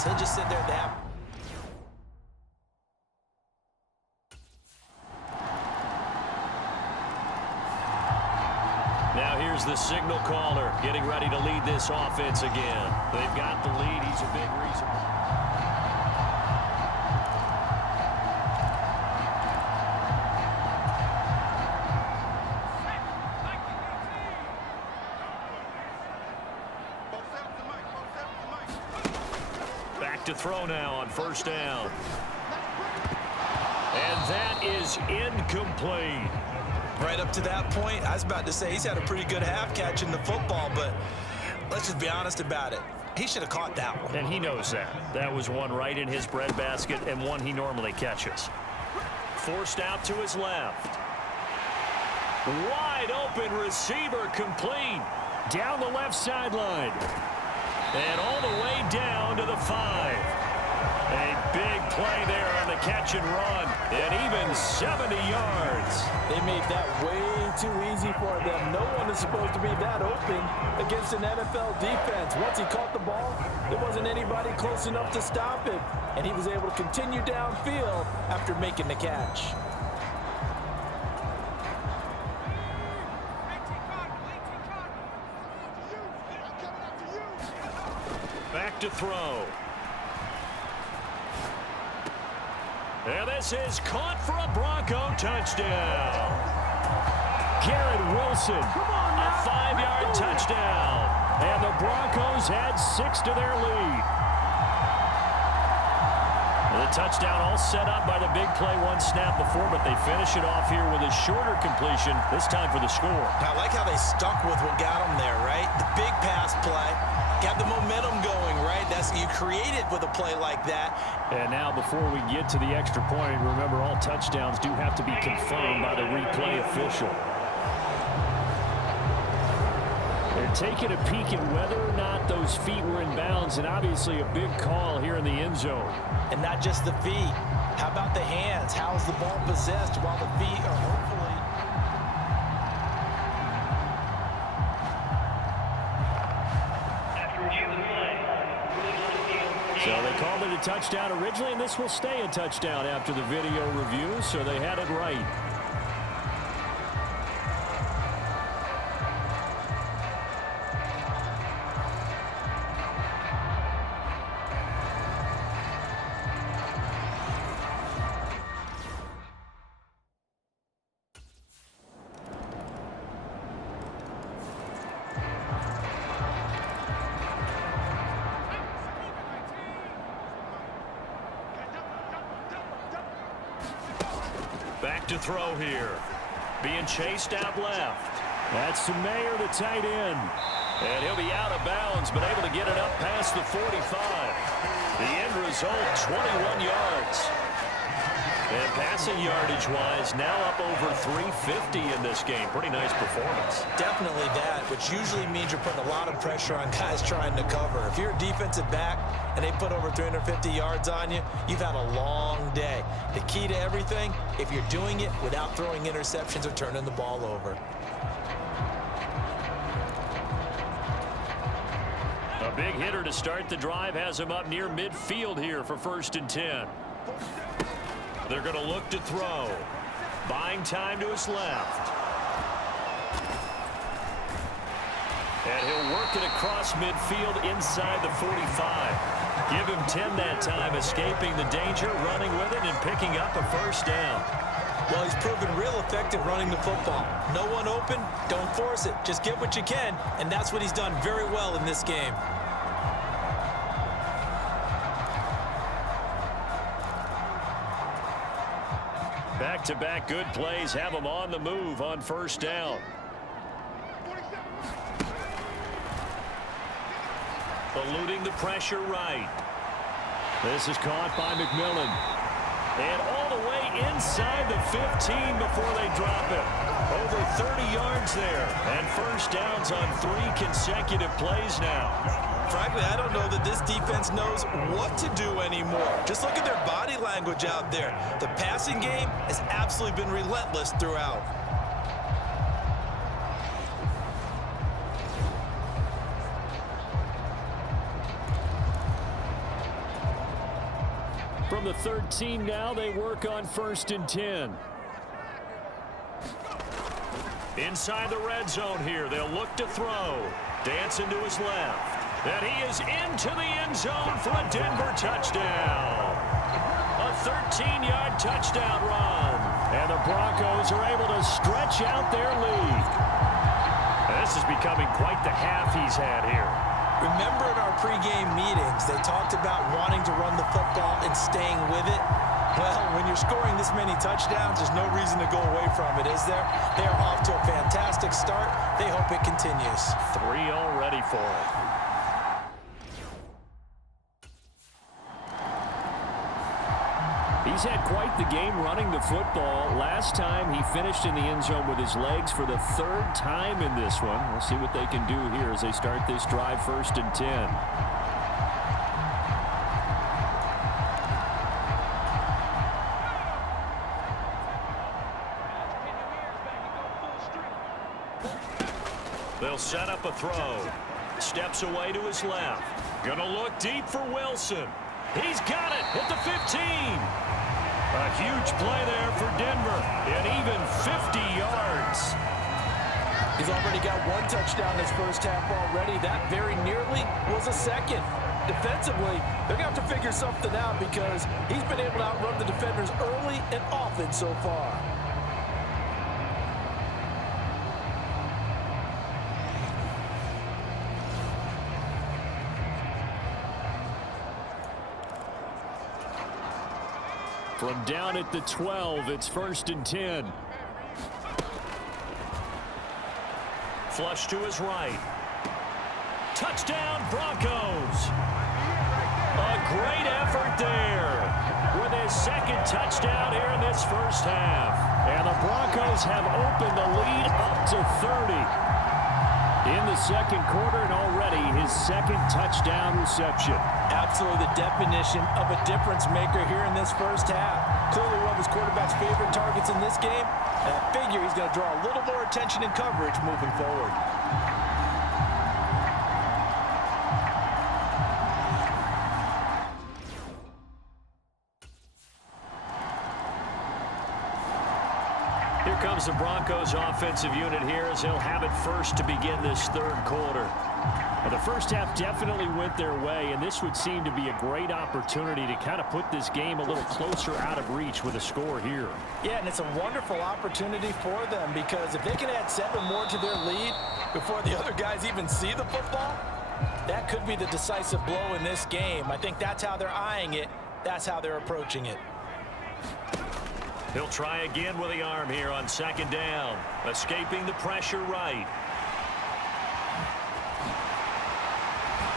defense. He'll just sit there at the half. Now here's the signal caller getting ready to lead this offense again. They've got the lead. He's a big reason. Back to throw now on first down. And that is incomplete. Right up to that point, I was about to say he's had a pretty good half catching the football, but let's just be honest about it. He should have caught that one. And he knows that. That was one right in his breadbasket and one he normally catches. Forced out to his left. Wide open receiver complete. Down the left sideline. And all the way down to the 5. A big play there on the catch and run. And even 70 yards. They made that way too easy for them. No one is supposed to be that open against an NFL defense. Once he caught the ball, there wasn't anybody close enough to stop him. And he was able to continue downfield after making the catch. Back to throw. And this is caught for a Bronco touchdown. Garrett Wilson, a 5-yard touchdown. And the Broncos add 6 to their lead. The touchdown all set up by the big play one snap before, but they finish it off here with a shorter completion, this time for the score. I like how they stuck with what got them there, right? The big pass play. Got the momentum going, right? That's you create it with a play like that. And now before we get to the extra point, remember all touchdowns do have to be confirmed by the replay official. They're taking a peek at whether or not those feet were in bounds, and obviously a big call here in the end zone. And not just the feet. How about the hands? How is the ball possessed while the feet are hopefully... So they called it a touchdown originally, and this will stay a touchdown after the video review, so they had it right. Back to throw here. Being chased out left. That's Mayer, the tight end. And he'll be out of bounds, but able to get it up past the 45. The end result, 21 yards. And passing yardage-wise, now up over 350 in this game. Pretty nice performance. Definitely that, which usually means you're putting a lot of pressure on guys trying to cover. If you're a defensive back and they put over 350 yards on you, you've had a long day. The key to everything, if you're doing it without throwing interceptions or turning the ball over. A big hitter to start the drive has him up near midfield here for 1st and 10. They're going to look to throw. Buying time to his left. And he'll work it across midfield inside the 45. Give him 10 that time, escaping the danger, running with it, and picking up a 1st down. Well, he's proven real effective running the football. No one open, don't force it. Just get what you can, and that's what he's done very well in this game. Back-to-back good plays have him on the move on 1st down. Eluding the pressure right. This is caught by McMillan. And all the way inside the 15 before they drop it. Over 30 yards there. And 1st downs on 3 consecutive plays now. Frankly, I don't know that this defense knows what to do anymore. Just look at their body language out there. The passing game has absolutely been relentless throughout. From the 13 now, they work on 1st and 10. Inside the red zone here, they'll look to throw. Dancing to his left. And he is into the end zone for a Denver touchdown. A 13-yard touchdown run. And the Broncos are able to stretch out their lead. This is becoming quite the half he's had here. Remember in our pregame meetings, they talked about wanting to run the football and staying with it. Well, when you're scoring this many touchdowns, there's no reason to go away from it, is there? They are off to a fantastic start. They hope it continues. 3 already for it. He's had quite the game running the football. Last time he finished in the end zone with his legs for the 3rd time in this one. We'll see what they can do here as they start this drive 1st and 10. They'll set up a throw. Steps away to his left. Gonna look deep for Wilson. He's got it at the 15. A huge play there for Denver. And even 50 yards. He's already got 1 touchdown this first half already. That very nearly was a second. Defensively, they're going to have to figure something out because he's been able to outrun the defenders early and often so far. From down at the 12, it's 1st and 10. Flush to his right. Touchdown, Broncos. A great effort there with his 2nd touchdown here in this first half. And the Broncos have opened the lead up to 30 in the 2nd quarter, and already his 2nd touchdown reception. Absolutely the definition of a difference maker here in this first half. Clearly one of his quarterback's favorite targets in this game. And I figure he's going to draw a little more attention and coverage moving forward. Here comes the Broncos offensive unit here as they'll have it first to begin this 3rd quarter. Well, the first half definitely went their way, and this would seem to be a great opportunity to kind of put this game a little closer out of reach with a score here. Yeah, and it's a wonderful opportunity for them because if they can add 7 more to their lead before the other guys even see the football, that could be the decisive blow in this game. I think that's how they're eyeing it. That's how they're approaching it. He'll try again with the arm here on 2nd down. Escaping the pressure right.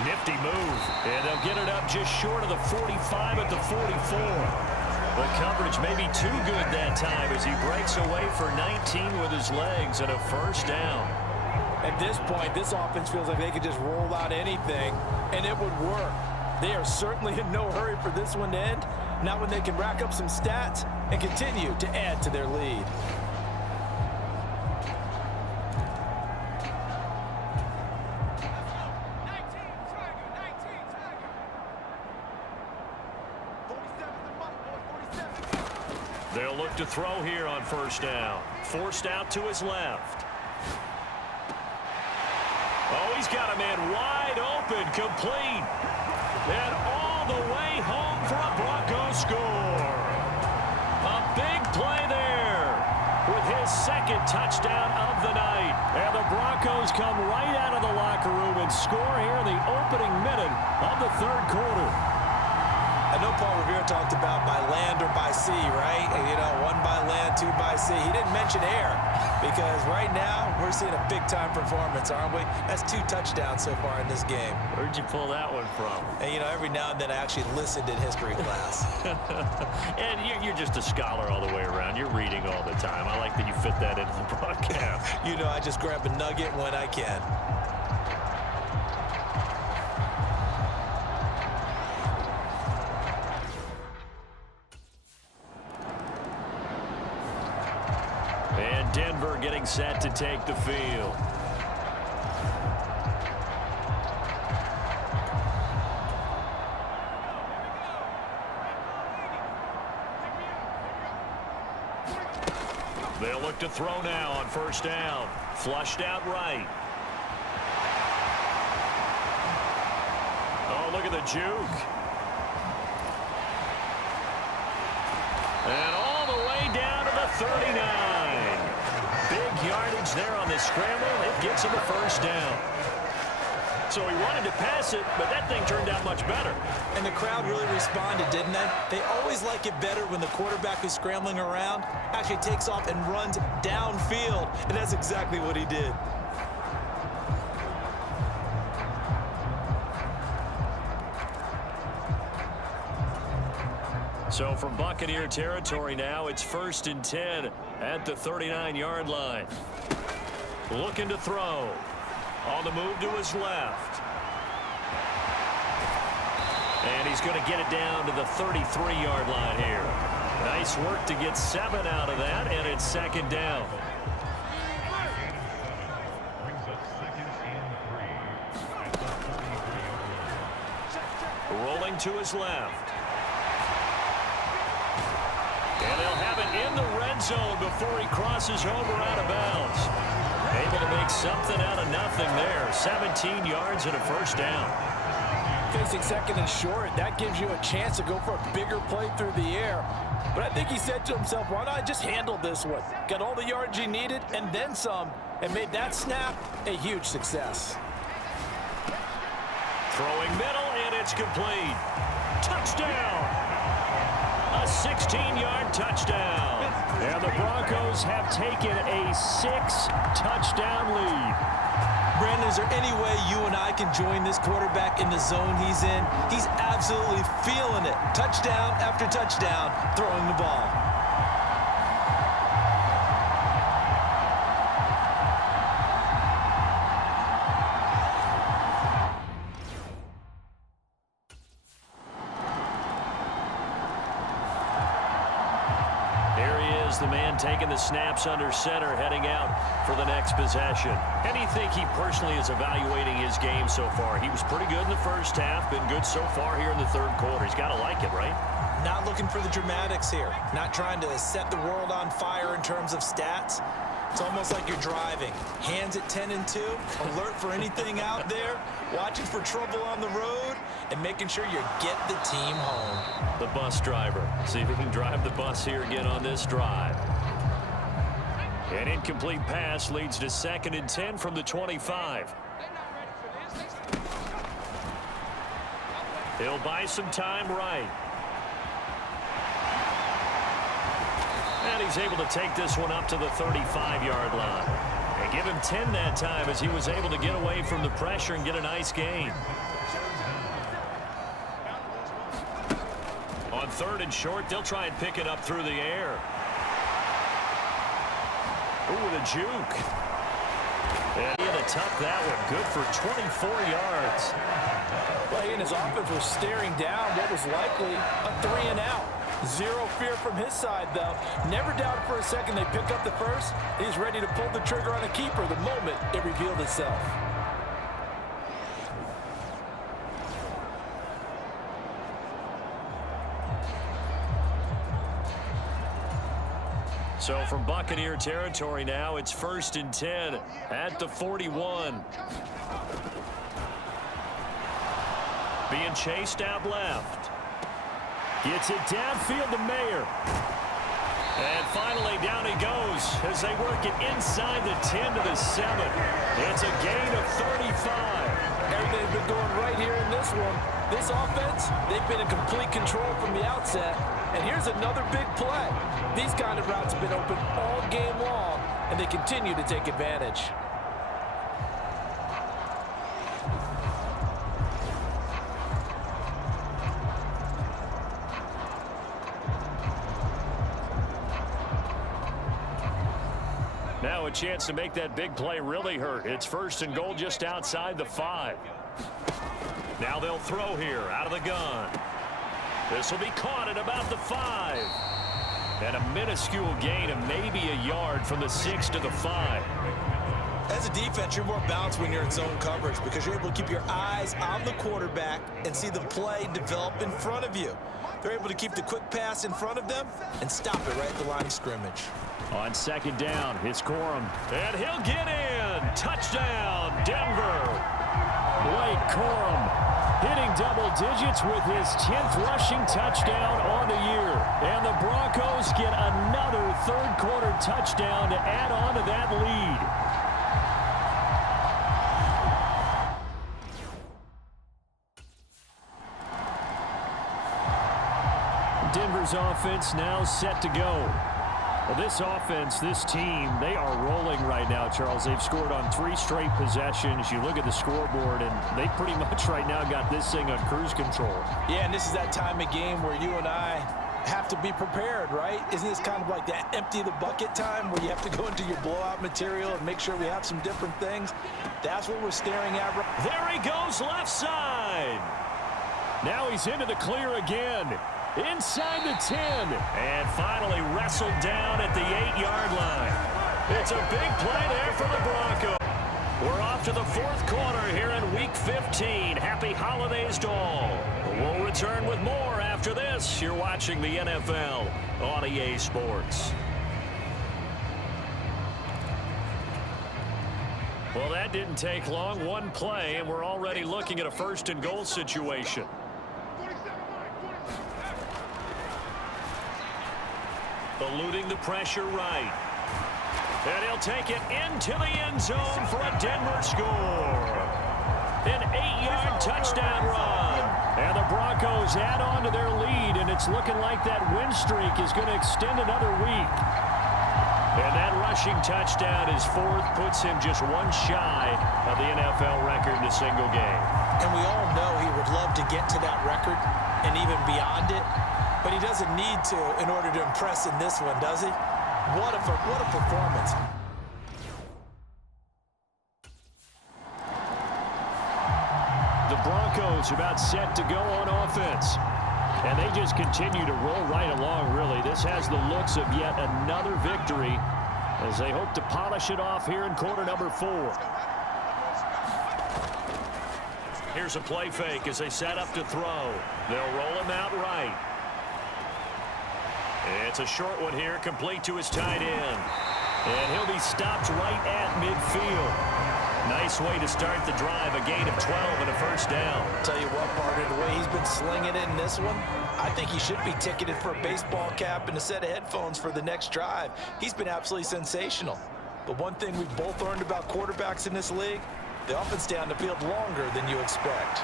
Nifty move. And they'll get it up just short of the 45 at the 44. The coverage may be too good that time as he breaks away for 19 with his legs and a 1st down. At this point, this offense feels like they could just roll out anything, and it would work. They are certainly in no hurry for this one to end. Not when they can rack up some stats and continue to add to their lead. They'll look to throw here on 1st down. Forced out to his left. Oh, he's got a man wide open, complete. And all the way home for a Broncos score. A big play there with his 2nd touchdown of the night. And the Broncos come right out of the locker room and score here in the opening minute of the 3rd quarter. I know Paul Revere talked about by land or by sea, right? And, you know, 1 by land, 2 by sea. He didn't mention air because right now we're seeing a big-time performance, aren't we? That's 2 touchdowns so far in this game. Where'd you pull that one from? And, you know, every now and then I actually listened in history class. And you're just a scholar all the way around. You're reading all the time. I like that you fit that into the broadcast. You know, I just grab a nugget when I can. And Denver getting set to take the field. They'll look to throw now on first down. Flushed out right. Oh, look at the juke. And all the way down to the 39. Big yardage there on the scramble. It gets him a first down. So he wanted to pass it, but that thing turned out much better. And the crowd really responded, didn't they? They always like it better when the quarterback is scrambling around, actually takes off and runs downfield, and that's exactly what he did. So from Buccaneer territory now, it's 1st and 10 at the 39-yard line. Looking to throw. On the move to his left. And he's going to get it down to the 33-yard line here. Nice work to get 7 out of that, and it's 2nd down. Rolling to his left. And they'll have it in the red zone before he crosses over out of bounds. Able to make something out of nothing there. 17 yards and a first down. Facing 2nd and short, that gives you a chance to go for a bigger play through the air. But I think he said to himself, why not just handle this one? Got all the yards he needed and then some, and made that snap a huge success. Throwing middle, and it's complete. Touchdown! A 16-yard touchdown. And the Broncos have taken a 6-touchdown lead. Brandon, is there any way you and I can join this quarterback in the zone he's in? He's absolutely feeling it. Touchdown after touchdown, throwing the ball. The man taking the snaps under center, heading out for the next possession. And you think he personally is evaluating his game so far? He was pretty good in the first half, been good so far here in the 3rd quarter. He's got to like it, right? Not looking for the dramatics here. Not trying to set the world on fire in terms of stats. It's almost like you're driving. Hands at 10 and 2, alert for anything out there, watching for trouble on the road, and making sure you get the team home. The bus driver. See if he can drive the bus here again on this drive. An incomplete pass leads to 2nd and 10 from the 25. He'll buy some time right. And he's able to take this one up to the 35-yard line. And give him 10 that time as he was able to get away from the pressure and get a nice gain. On 3rd and short, they'll try and pick it up through the air. Ooh, the juke. And he had to tuck that one. Good for 24 yards. Well, he and his offense were staring down what was likely a 3 and out. Zero fear from his side, though. Never doubted for a second they pick up the first. He's ready to pull the trigger on a keeper the moment it revealed itself. So from Buccaneer territory now, it's 1st and 10 at the 41. Being chased out left. Gets it downfield to Mayer. And finally down he goes as they work it inside the 10 to the 7. It's a gain of 35. Everything's been going right here in this one. This offense, they've been in complete control from the outset. And here's another big play. These kind of routes have been open all game long, and they continue to take advantage. Now a chance to make that big play really hurt. It's 1st and goal just outside the 5. Now they'll throw here out of the gun. This will be caught at about the 5. And a minuscule gain of maybe a yard from the 6 to the 5. As a defense, you're more balanced when you're in zone coverage because you're able to keep your eyes on the quarterback and see the play develop in front of you. They're able to keep the quick pass in front of them and stop it right at the line of scrimmage. On second down, it's Corum. And he'll get in. Touchdown, Denver. Blake Corum hitting double digits with his 10th rushing touchdown on the year. And the Broncos get another third-quarter touchdown to add on to that lead. Denver's offense now set to go. Well, this offense, this team, they are rolling right now, Charles. They've scored on 3 straight possessions. You look at the scoreboard, and they pretty much right now got this thing on cruise control. Yeah, and this is that time of game where you and I have to be prepared, right? Isn't this kind of like that empty the bucket time where you have to go into your blowout material and make sure we have some different things? That's what we're staring at. There he goes, left side. Now he's into the clear again. Inside the 10, and finally wrestled down at the 8-yard line. It's a big play there for the Broncos. We're off to the 4th quarter here in Week 15. Happy holidays to all. We'll return with more after this. You're watching the NFL on EA Sports. Well, that didn't take long. One play, and we're already looking at a 1st and goal situation. Eluding the pressure right. And he'll take it into the end zone for a Denver score. An 8-yard touchdown run. And the Broncos add on to their lead, and it's looking like that win streak is going to extend another week. And that rushing touchdown, his 4th, puts him just one shy of the NFL record in a single game. And we all know he would love to get to that record and even beyond it. But he doesn't need to in order to impress in this one, does he? What a performance. The Broncos about set to go on offense. And they just continue to roll right along, really. This has the looks of yet another victory as they hope to polish it off here in quarter number 4. Here's a play fake as they set up to throw. They'll roll him out right. It's a short one here, complete to his tight end. And he'll be stopped right at midfield. Nice way to start the drive, a gain of 12 and a 1st down. Tell you what, partner, the way he's been slinging it in this one, I think he should be ticketed for a baseball cap and a set of headphones for the next drive. He's been absolutely sensational. But one thing we've both learned about quarterbacks in this league, they often stay on the field longer than you expect.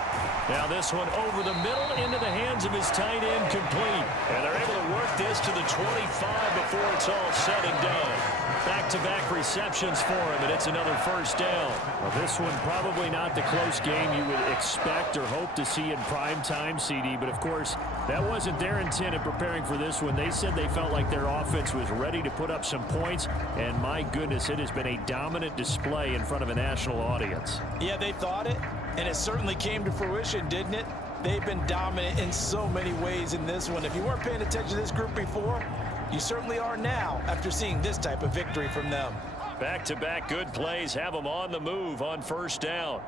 Now this one over the middle into the hands of his tight end, complete. And they're able to work this to the 25 before it's all said and done. Back-to-back receptions for him, and it's another 1st down. Well, this one probably not the close game you would expect or hope to see in prime time, CD. But, of course, that wasn't their intent in preparing for this one. They said they felt like their offense was ready to put up some points. And, my goodness, it has been a dominant display in front of a national audience. Yeah, they thought it, and it certainly came to fruition, didn't it? They've been dominant in so many ways in this one. If you weren't paying attention to this group before, you certainly are now after seeing this type of victory from them. Back-to-back good plays have them on the move on 1st down.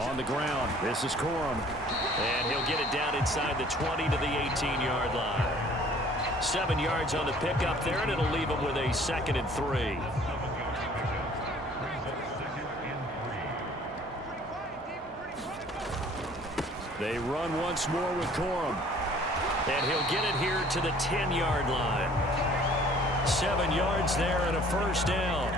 On the ground, this is Corum. And he'll get it down inside the 20 to the 18-yard line. 7 yards on the pickup there, and it'll leave him with a 2nd and 3. They run once more with Corum. And he'll get it here to the 10-yard line. 7 yards there and a 1st down.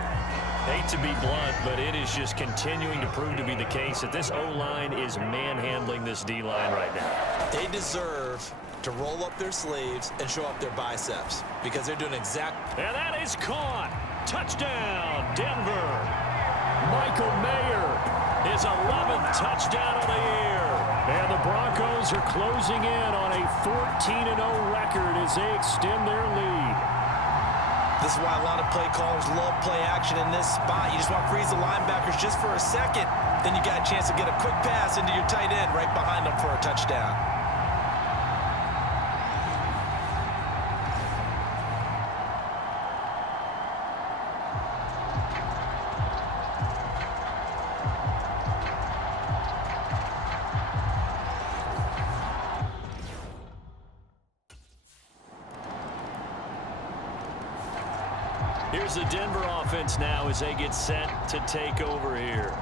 Hate to be blunt, but it is just continuing to prove to be the case that this O-line is manhandling this D-line right now. They deserve to roll up their sleeves and show up their biceps because they're doing exactly. And that is caught. Touchdown, Denver. Michael Mayer, his 11th touchdown of the year. And the Broncos are closing in on a 14-0 record as they extend their lead. This is why a lot of play callers love play action in this spot. You just want to freeze the linebackers just for a second. Then you got a chance to get a quick pass into your tight end right behind them for a touchdown. Here's the Denver offense now as they get set to take over here.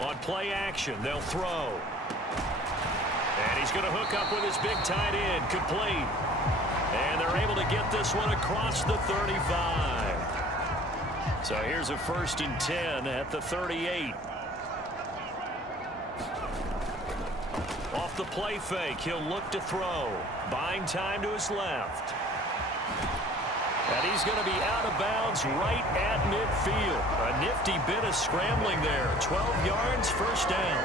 On play action, they'll throw. And he's going to hook up with his big tight end, complete. And they're able to get this one across the 35. So here's a 1st and 10 at the 38. Off the play fake, he'll look to throw. Buying time to his left. And he's going to be out of bounds right at midfield. A nifty bit of scrambling there. 12 yards, 1st down.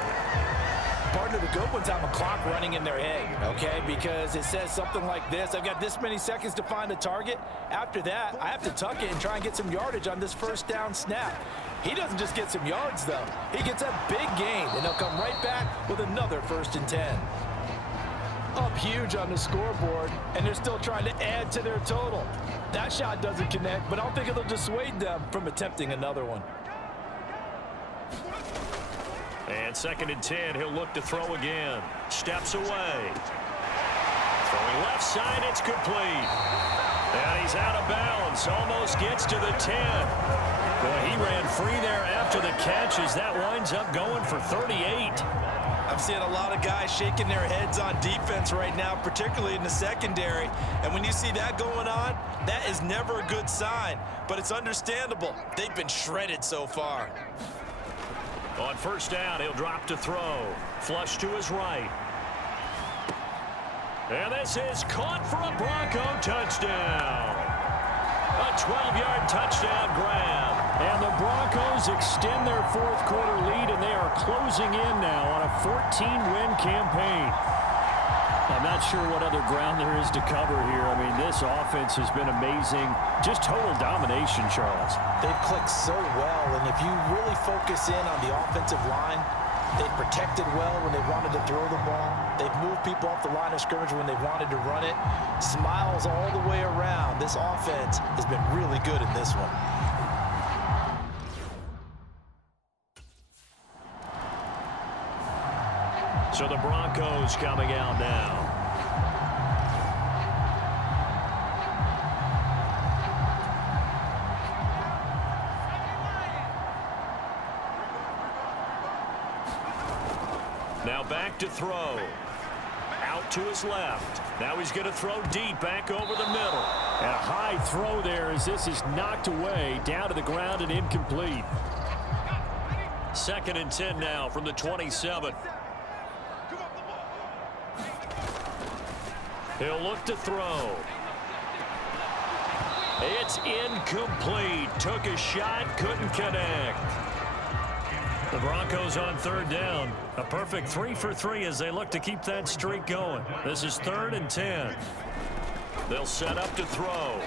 Partner, the good ones have a clock running in their head, okay? Because it says something like this. I've got this many seconds to find a target. After that, I have to tuck it and try and get some yardage on this 1st down snap. He doesn't just get some yards, though. He gets a big gain, and he'll come right back with another 1st and 10. Up huge on the scoreboard, and they're still trying to add to their total. That shot doesn't connect, but I don't think it'll dissuade them from attempting another one. And 2nd and 10, he'll look to throw again. Steps away. Throwing left side, it's complete. And he's out of bounds, almost gets to the 10. Boy, he ran free there after the catch as that winds up going for 38. I'm seeing a lot of guys shaking their heads on defense right now, particularly in the secondary. And when you see that going on, that is never a good sign. But it's understandable. They've been shredded so far. On 1st down, he'll drop to throw. Flush to his right. And this is caught for a Bronco touchdown. A 12-yard touchdown grab. And the Broncos extend their 4th quarter lead, and they are closing in now on a 14-win campaign. I'm not sure what other ground there is to cover here. I mean, this offense has been amazing. Just total domination, Charles. They've clicked so well, and if you really focus in on the offensive line, they've protected well when they wanted to throw the ball. They've moved people off the line of scrimmage when they wanted to run it. Smiles all the way around. This offense has been really good in this one. So the Broncos coming out now. Now back to throw. Out to his left. Now he's going to throw deep back over the middle. And a high throw there as this is knocked away down to the ground and incomplete. 2nd and 10 now from the 27. He'll look to throw. It's incomplete. Took a shot, couldn't connect. The Broncos on 3rd down. A perfect 3 for 3 as they look to keep that streak going. This is 3rd and 10. They'll set up to throw.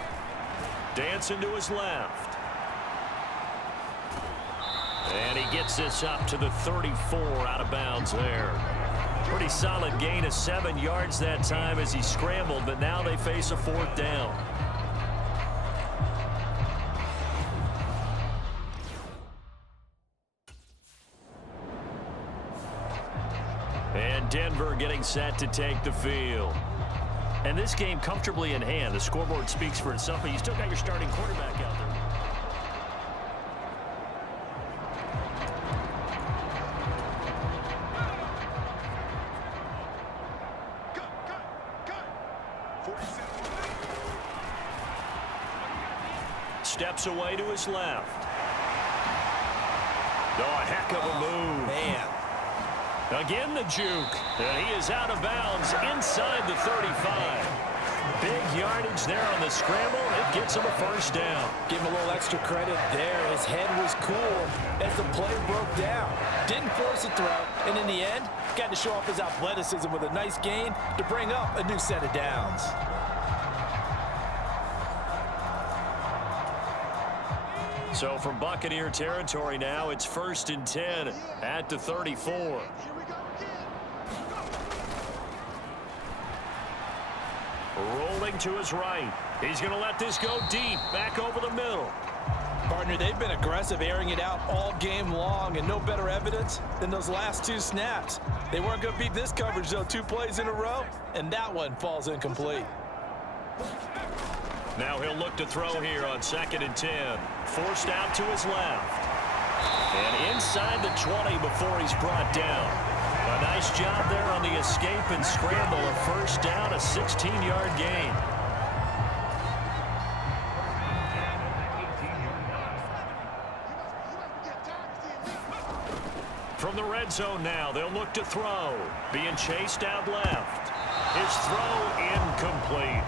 Dancing to his left. And he gets this up to the 34, out of bounds there. Pretty solid gain of 7 yards that time as he scrambled, but now they face a 4th down. And Denver getting set to take the field. And this game comfortably in hand. The scoreboard speaks for itself, but you still got your starting quarterback out there. Steps away to his left. Oh, a heck of a move. Man. Again the juke. And he is out of bounds inside the 35. Big yardage there on the scramble. It gets him a 1st down. Give him a little extra credit there. His head was cool as the play broke down. Didn't force a throw, and in the end, got to show off his athleticism with a nice gain to bring up a new set of downs. So from Buccaneer territory now, it's 1st and 10 at the 34. Rolling to his right. He's going to let this go deep, back over the middle. Partner, they've been aggressive, airing it out all game long, and no better evidence than those last 2 snaps. They weren't going to beat this coverage, though, 2 plays in a row, and that one falls incomplete. Now he'll look to throw here on 2nd and 10. Forced out to his left. And inside the 20 before he's brought down. A nice job there on the escape and scramble. A first down, a 16-yard gain. From the red zone now, they'll look to throw. Being chased out left. His throw incomplete.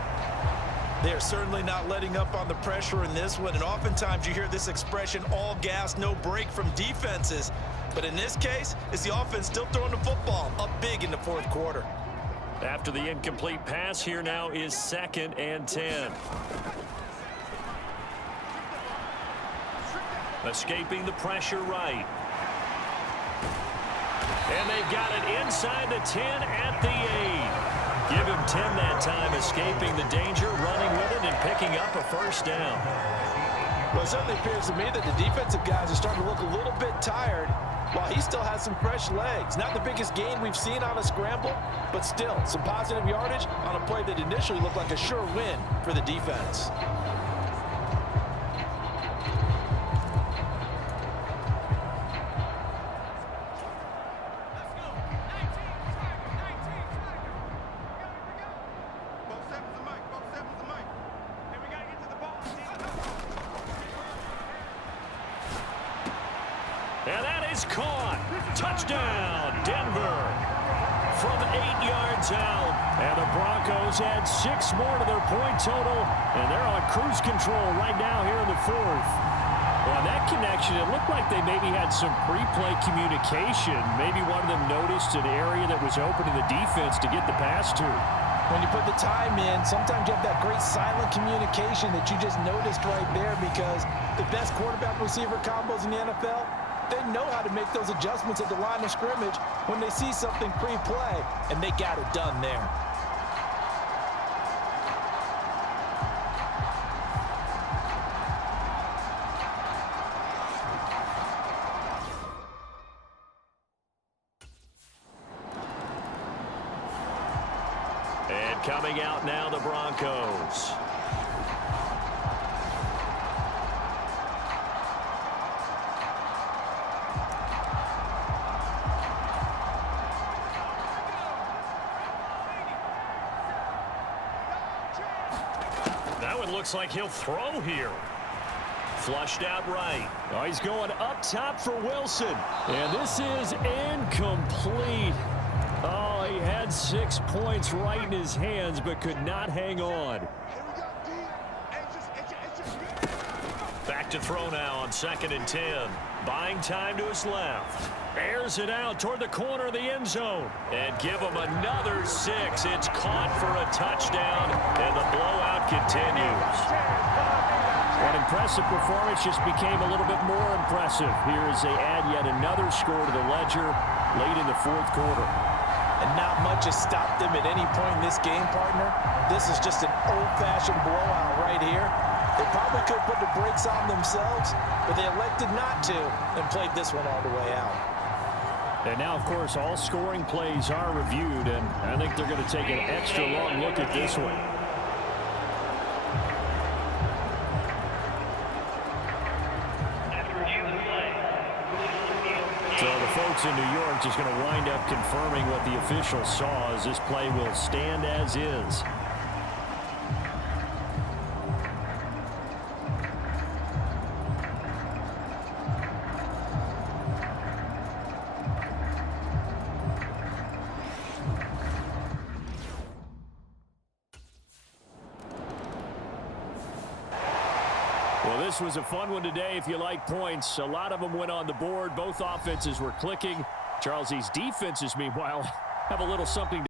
They're certainly not letting up on the pressure in this one, and oftentimes you hear this expression, all gas, no break from defenses. But in this case, it's the offense still throwing the football up big in the 4th quarter. After the incomplete pass, here now is 2nd and 10. Escaping the pressure right. And they've got it inside the 10 at the 8. Give him 10 that time, escaping the danger, running with it, and picking up a first down. Well, it certainly appears to me that the defensive guys are starting to look a little bit tired while he still has some fresh legs. Not the biggest gain we've seen on a scramble, but still some positive yardage on a play that initially looked like a sure win for the defense. And that is caught. Touchdown, Denver. From 8 yards out. And the Broncos add 6 more to their point total. And they're on cruise control right now here in the 4th. Well, on that connection, it looked like they maybe had some pre-play communication. Maybe one of them noticed an area that was open to the defense to get the pass to. When you put the time in, sometimes you have that great silent communication that you just noticed right there, because the best quarterback-receiver combos in the NFL, they know how to make those adjustments at the line of scrimmage when they see something pre-play, and they got it done there. And coming out now, the Broncos. That one looks like he'll throw here. Flushed out right. Oh, he's going up top for Wilson. And this is incomplete. Oh, he had 6 points right in his hands, but could not hang on. Back to throw now on 2nd and 10. Buying time to his left. Airs it out toward the corner of the end zone. And give him another 6. It's caught for a touchdown, and the blowout continues. That impressive performance just became a little bit more impressive. Here as they add yet another score to the ledger late in the 4th quarter. And not much has stopped them at any point in this game, partner. This is just an old-fashioned blowout right here. They probably could put the brakes on themselves, but they elected not to and played this one all the way out. And now, of course, all scoring plays are reviewed, and I think they're going to take an extra long look at this one. So the folks in New York just going to wind up confirming what the officials saw, as this play will stand as is. Well, this was a fun one today if you like points. A lot of them went on the board. Both offenses were clicking. Charles, these defenses, meanwhile, have a little something to